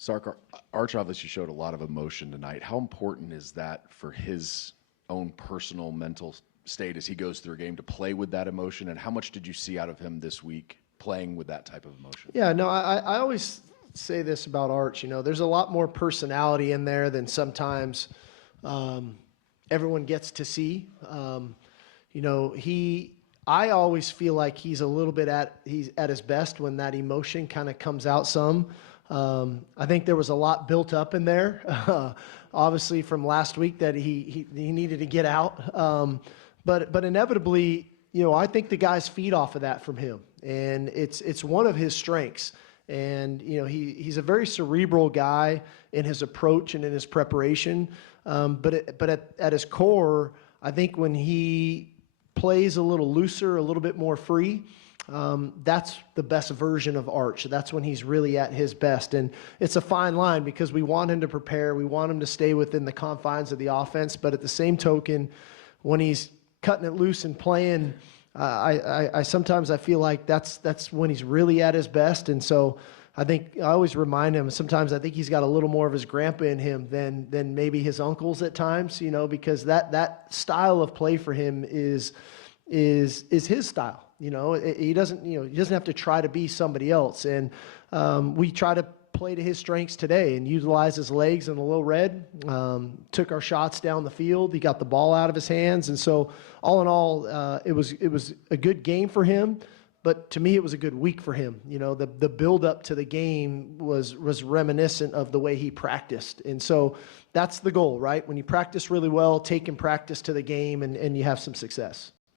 Sark, Arch obviously showed a lot of emotion tonight. How important is that for his own personal mental state as he goes through a game to play with that emotion? And how much did you see out of him this week playing with that type of emotion? Yeah, no, I always say this about Arch. There's a lot more personality in there than sometimes everyone gets to see. I always feel like he's a little bit he's at his best when that emotion kind of comes out some. I think there was a lot built up in there, obviously from last week that he needed to get out. But inevitably, I think the guys feed off of that from him, and it's one of his strengths. And he's a very cerebral guy in his approach and in his preparation. But at his core, I think when he plays a little looser, a little bit more free, that's the best version of Arch. That's when he's really at his best. And it's a fine line because we want him to prepare. We want him to stay within the confines of the offense. But at the same token, when he's cutting it loose and playing, I sometimes I feel like that's when he's really at his best. And so I think I always remind him, sometimes I think he's got a little more of his grandpa in him than maybe his uncles at times, because that style of play for him is his style. He doesn't have to try to be somebody else. And we try to play to his strengths today and utilize his legs in the low red, took our shots down the field. He got the ball out of his hands. And so all in all, it was a good game for him. But to me, it was a good week for him. The build up to the game was reminiscent of the way he practiced. And so that's the goal, right? When you practice really well, take and practice to the game and you have some success.